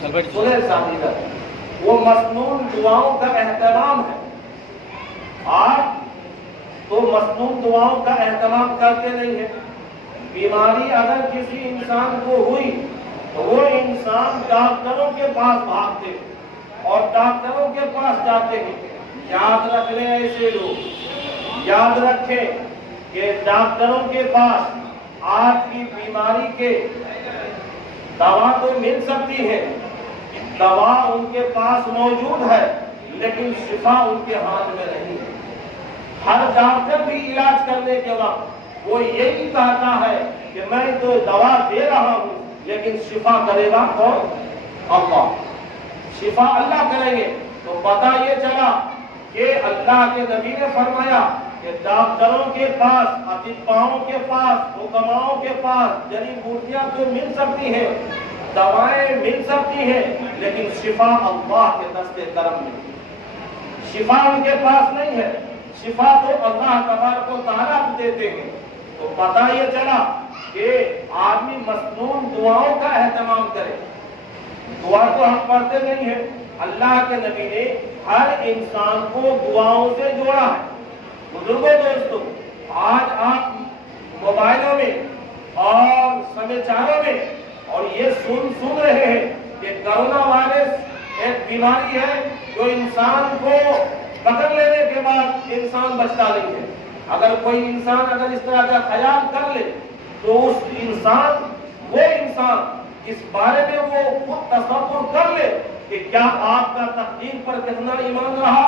سنیں ساتھی، وہ مسنون دعاؤں کا اہتمام ہے۔ آپ تو مسنون دعاؤں کا اہتمام کرتے نہیں ہیں۔ بیماری اگر کسی انسان کو ہوئی تو وہ انسان ڈاکٹروں کے پاس بھاگتے اور ڈاکٹروں کے پاس جاتے ہیں۔ یاد رکھ لیں ایسے لوگ، یاد رکھیں کہ ڈاکٹروں کے پاس آپ کی بیماری کے دوا تو مل سکتی ہے، دوا ان کے پاس موجود ہے، لیکن شفا ان کے ہاتھ میں نہیں ہے۔ ہر ڈاکٹر بھی علاج کرنے کے وقت وہ یہی کہتا ہے کہ میں تو دوا دے رہا ہوں، لیکن شفا کرے گا کون؟ اللہ۔ شفا اللہ کریں گے۔ تو پتہ یہ چلا کہ اللہ کے نبی نے فرمایا کہ ڈاکٹروں کے پاس، اطباؤں کے پاس، حکماؤں کے پاس جڑی بوٹیاں تو مل سکتی ہیں، دوائیں مل سکتی ہیں، لیکن شفا اللہ کے دست کرم میں، شفا ان کے پاس نہیں ہے۔ شفا تو اللہ تبارک و تعالیٰ دیتے ہیں۔ تو پتہ یہ چلا کہ آدمی مسنون دعاؤں کا اہتمام کرے۔ دعا تو ہم پڑھتے نہیں ہیں، اللہ کے نبی نے ہر انسان کو دعاؤں سے جوڑا ہے۔ بزرگوں دوستوں، آج آپ موبائلوں میں اور سماچاروں میں اور یہ سن رہے ہیں کہ کرونا وائرس ایک بیماری ہے جو انسان کو پکڑ لینے کے بعد انسان بچتا نہیں ہے۔ اگر کوئی انسان اگر اس طرح کا خیال کر لے تو اس انسان، وہ انسان اس بارے میں وہ خود تصور کر لے کہ کیا آپ کا تقدیر پر کتنا ایمان رہا۔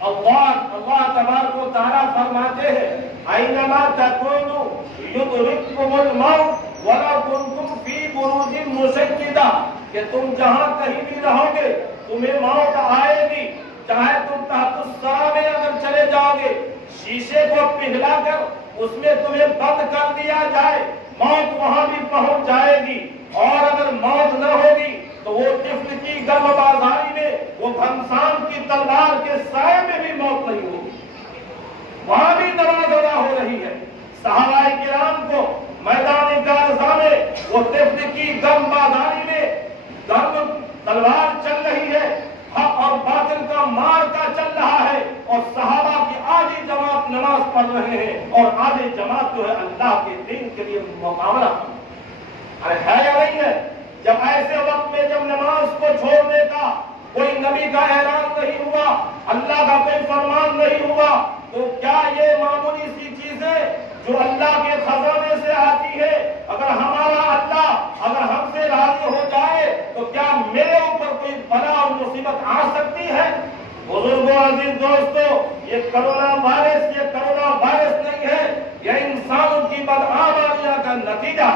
اللہ تبارک و تعالیٰ فرماتے ہیں اینما تکونوا یدرککم الموت ولو کنتم فی بروج مشیدہ، کہ تم جہاں کہیں بھی رہو گے تمہیں موت آئے گی، چاہے تم تحت الثری میں اگر چلے جاؤ گے، شیشے کو پگھلا کر اس میں تمہیں بند کر دیا جائے، موت وہاں بھی پہنچ جائے گی۔ اور اگر موت نہ ہوگی تو وہ طفل کی گرم بازاری میں، وہ گھمسان کی تلوار کے سائے میں بھی موت نہیں ہوگی، وہاں بھی نماز ادا ہو رہی ہے۔ صحابہ کرام کو میدان کارزہ میں وہ طفل کی گرم بازاری میں گرم تلوار چل رہی ہے، حق اور باطل کا مارکا چل رہا ہے، اور صحابہ کی آدھی جماعت نماز پڑھ رہے ہیں اور آدھی جماعت جو ہے اللہ کے دین کے لیے مقابلہ۔ ارے ہے یا نہیں ہے؟ جب ایسے وقت میں جب نماز کو چھوڑنے کا کوئی نبی کا اعلان نہیں ہوا، اللہ کا کوئی فرمان نہیں ہوا، تو کیا یہ معمولی سی چیزیں جو اللہ کے خزانے سے آتی ہے، اگر ہمارا اللہ اگر ہم سے راضی ہو جائے تو کیا میرے اوپر کوئی بلا اور مصیبت آ سکتی ہے؟ بزرگوں، عزیز دوستو، یہ کرونا وائرس نہیں ہے، یہ انسانوں کی بدعمالیاں کا نتیجہ۔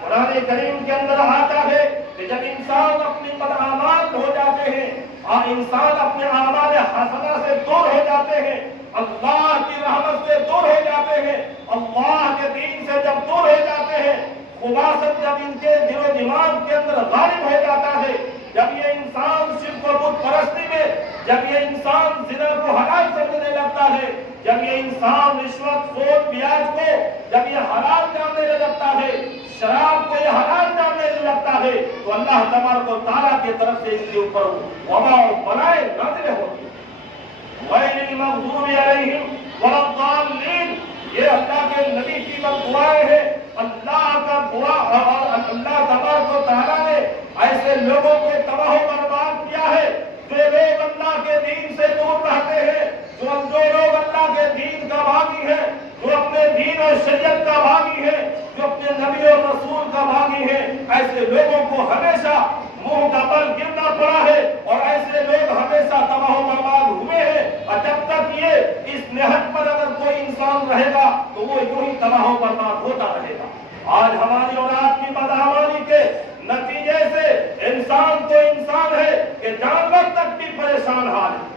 قرآن کریم کے اندر آتا ہے کہ جب انسان اپنی بدعمال ہو جاتے ہیں اور انسان اپنے اعمال حسنہ سے دور ہو جاتے ہیں، اللہ کی رحمت سے دور ہو جاتے ہیں، اللہ کے دین سے جب دور ہو جاتے ہیں، خباثت جب ان کے دل و دماغ کے اندر غالب ہو جاتا ہے، جب یہ انسان شرک و بت پرستی میں، جب یہ انسان زنا کو حلال سمجھنے لگتا ہے، جب یہ انسان رشوت، سود، بیاج کو جب یہ حلال جاننے لگتا ہے، شراب کو یہ حلال جاننے لگتا ہے، تو اللہ تبارک و تعالیٰ کی طرف سے اس کے اوپر وبا و بلائے نازل ہوتی ہے۔ غیر المغضوب علیہم ولا الضالین، یہ اللہ کے نبی کی دعائیں ہیں۔ اللہ کا دعا اور اللہ تبارک و تعالیٰ نے ایسے لوگوں کو تباہ و برباد کیا ہے جو لوگ اللہ کے دین سے دور رہتے ہیں، جو لوگ اللہ کے دین کا باغی ہیں، جو اپنے دین اور شریعت کا باغی ہیں، جو اپنے نبی اور رسول کا باغی ہیں، ایسے لوگوں کو ہمیشہ منہ کا بل گرنا پڑا ہے، اور ایسے لوگ ہمیشہ تباہ و برباد ہوئے ہیں۔ اور جب تک یہ اس نہج پر اگر کوئی انسان رہے گا تو وہ یوں ہی تباہ و برباد ہوتا رہے گا۔ آج ہماری اور آپ کی بدعمالی کے نتیجے سے انسان تو انسان ہے کہ جانور تک بھی پریشان حال ہے۔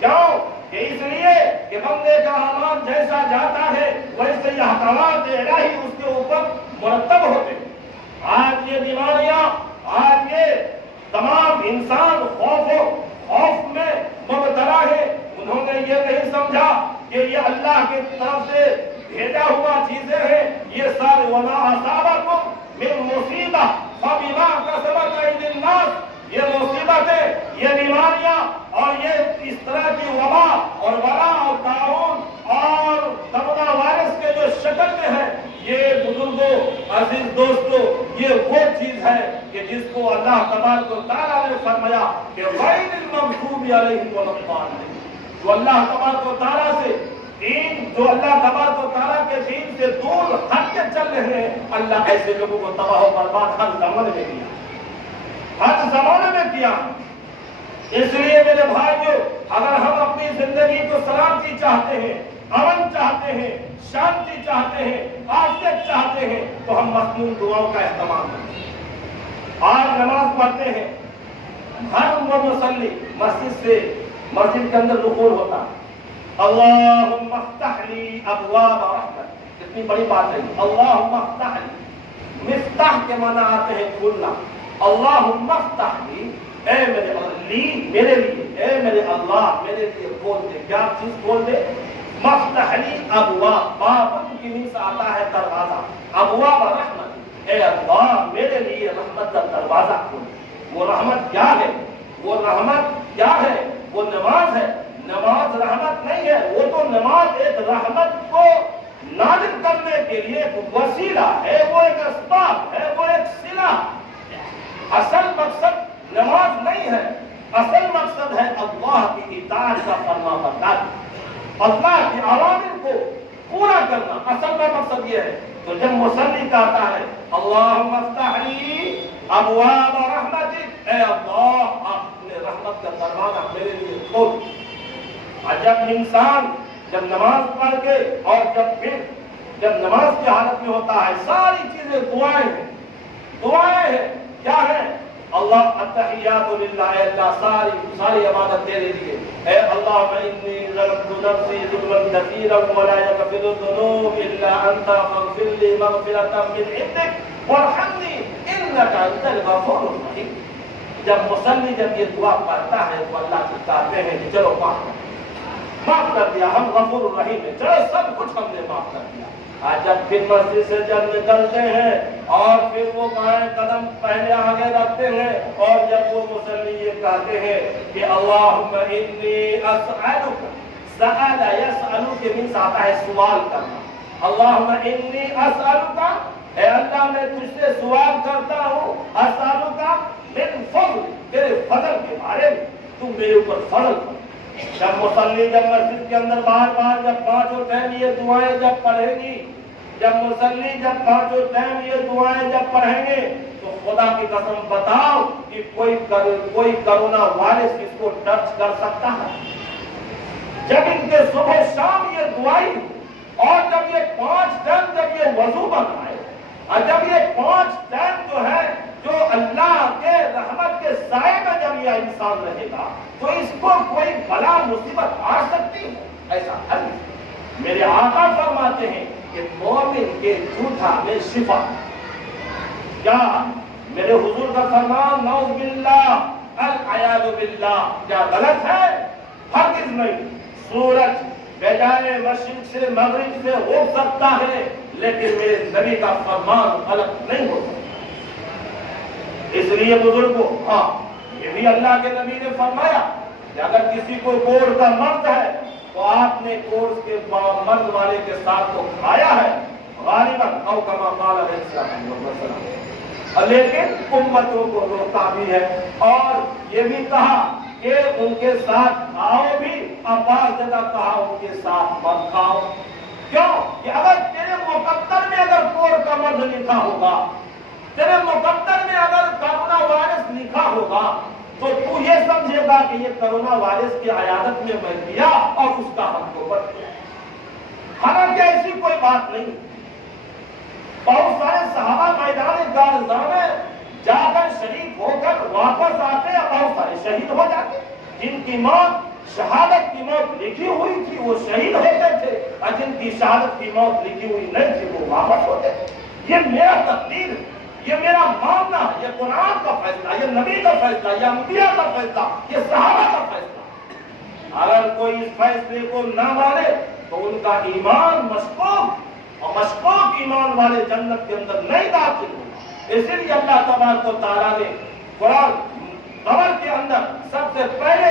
کیوں؟ کہ اس لیے کہ بندے کا اعمال جیسا جاتا ہے ویسے یہ احکامات الہی اس کے اوپر مرتب ہوتے ہیں۔ آج یہ بیماریاں، آج یہ تمام انسان خوف میں مبتلا ہے۔ انہوں نے یہ نہیں سمجھا کہ یہ اللہ کی طرف سے بھیجا ہوا چیزیں ہیں، یہ سارے وما اصابکم من مصیبہ فبما کسبت ایدی الناس، یہ اور یہ اس طرح کی وبا اور وبا اور طاعون اور کرونا وائرس کے جو شکل میں ہے، یہ بزرگوں، عزیز دوستوں، یہ وہ چیز ہے کہ جس کو اللہ تبارک و تعالیٰ نے فرمایا کہ غیر المغضوب علیہم ولا الضالین، جو اللہ تبارک و تعالیٰ سے دین، جو اللہ تبارک و تعالیٰ کے دین سے دور ہٹ کے چل رہے ہیں، اللہ ایسے لوگوں کو تباہ و برباد ہر زمانے میں کیا، ہر زمانے میں کیا۔ اس لیے میرے بھائیو، اگر ہم اپنی زندگی کو سلامتی چاہتے ہیں، امن چاہتے ہیں، شانتی چاہتے ہیں، عافیت چاہتے ہیں، تو ہم مسنون دعاؤں کا اہتمام کریں۔ آج نماز پڑھتے ہیں، ہر وہ مصلی مسجد کے اندر دخول ہوتا ہے، اللہم افتح لی ابواب رحمت، کتنی بڑی بات ہے، اللہم افتح لی، مفتاح کے معنی آتے ہیں کھولنا، اللہم افتح لی، اے میرے میرے لیے، اے میرے اللہ میرے لیے کھول دے، کیا چیز کھول دے؟ مفتح لی ابواب، باب کی نیز آتا ہے دروازہ، ابواب رحمت، اے اللہ میرے لیے رحمت کا دروازہ کھول دے۔ وہ رحمت کیا ہے؟ وہ رحمت کیا ہے؟ وہ نماز ہے۔ نماز رحمت نہیں ہے، وہ تو نماز ایک رحمت کو نازل کرنے کے لیے ایک وسیلہ ہے، وہ ایک اسباب ہے، وہ ایک صلہ۔ اصل مقصد نماز نہیں ہے، اصل مقصد ہے اللہ کی اطاعت کا فرما برداری، اللہ کے اوامر کو پورا کرنا، اصل میں مقصد یہ ہے۔ تو جب مصلی کہتا ہے اللہم افتح لی ابواب رحمتک، اے اللہ اپنے رحمت کا دروازہ میرے لیے کھول۔ جب انسان جب نماز پڑھ کے اور جب نماز کی حالت میں ہوتا ہے، ساری چیزیں دعائیں ہیں، دعائیں ہیں، کیا ہے؟ اللہ التحیات للہ، اے اللہ ساری عبادت تیرے لیے، اے اللہم انی ظلمت نفسی ظلما کثیرا ولا یغفر الذنوب الا انت فاغفر لی مغفرۃ من عندک وارحمنی انک انت الغفور الرحیم۔ جب مصلی جب یہ دعا پڑھتا ہے تو اللہ سے کہتے ہیں کہ چلو معاف کر دیا، ہم غفور الرحیم ہیں، چلو سب کچھ ہم نے معاف کر دیا۔ آج جب پھر مسجد سے جب نکلتے ہیں اور پھر وہ بائیں قدم پہلے آگے رکھتے ہیں اور جب وہ مصلی یہ کہتے ہیں کہ اللہم انی اسألک، سأل یسألو کے معنی آتا ہے سوال کرنا، اللہم انی اسألک، اے اللہ میں تجھ سے سوال کرتا ہوں، اسألک من فضل، تیرے فضل کے بارے میں، تم میرے اوپر فضل کر۔ جب مصلی جب مسجد کے اندر بار بار جب پانچوں ٹائم یہ دعائیں جب پڑھیں گی، جب مصلی جب پانچوں ٹائم یہ دعائیں جب پڑھیں گے تو خدا کی قسم بتاؤ کہ کوئی کرونا وائرس اس کو ٹچ کر سکتا ہے؟ جب ان کے صبح شام یہ دعائی اور جب یہ 5 ٹائم جب یہ وضو بنائے اور جب یہ 5 ٹائم جو ہے جو اللہ کے رحمت کے سائے میں جب یہ انسان رہے گا تو اس کو کوئی بلا مصیبت آ سکتی ہے؟ ایسا نہیں۔ میرے آقا فرماتے ہیں کہ مومن کے جھوٹا میں شفا۔ کیا میرے حضور کا فرمان نعوذ باللہ العیاذ باللہ کیا غلط ہے؟ ہرگز نہیں۔ سورج بجائے مشرق سے مغرب سے ہو سکتا ہے لیکن میرے نبی کا فرمان غلط نہیں ہو سکتا۔ اس لیے بزرگوں، ہاں یہ بھی اللہ کے نبی نے فرمایا کہ اگر کسی کو کوڑ کا مرض ہے تو آپ نے کورس کے مرض والے کے ساتھ تو کھایا ہے غالباً او کما قال علیہ السلام، لیکن امتوں کو روکا بھی ہے اور یہ بھی کہا کہ ان کے ساتھ کھاؤ بھی، اور بعض جگہ کہا ان کے ساتھ مت کھاؤ۔ کیوں کہ اگر تیرے مقدر میں اگر کوڑ کا مرض لکھا ہوگا، تیرے مقدر میں اگر کرونا وائرس لکھا ہوگا تو تو یہ سمجھے گا کہ یہ کرونا وائرس کی عیادت میں میں دیا اور اس کا ہم کو بچ گیا، حالانکہ ایسی کوئی بات نہیں۔ بہت سارے صحابہ میدان کارزہ میں جا کر شہید ہو کر واپس آتے اور بہت سارے شہید ہو جاتے، جن کی موت شہادت کی موت لکھی ہوئی تھی وہ شہید ہوتے تھے اور جن کی شہادت کی موت لکھی ہوئی نہیں تھی وہ واپس ہوتے تھے۔ یہ میرا تقدیر ہے، یہ میرا ماننا ہے، یہ قرآن کا فیصلہ، یہ نبی کا فیصلہ، یہ انبیاء کا فیصلہ، یہ صحابہ کا فیصلہ۔ اگر کوئی اس فیصلے کو نہ مانے تو ان کا ایمان مشکوک، اور مشکوک ایمان والے جنت کے اندر نہیں داخل ہوگا۔ اسی لیے اللہ تبارک و تعالیٰ نے قرآن قبر کے اندر سب سے پہلے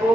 2,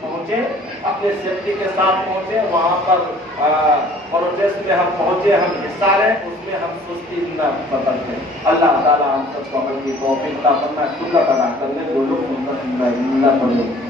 پہنچے، اپنے سیفٹی کے ساتھ پہنچے، وہاں پر پروٹیسٹ میں ہم پہنچے، ہم حصہ لیں، اس میں ہم سستی نہ برتیں۔ اللہ تعالیٰ ہم سب کو عمل کی توفیق عطا فرمائے۔ کل ادا کرنے جو لوگ سنت نہ پڑھیں۔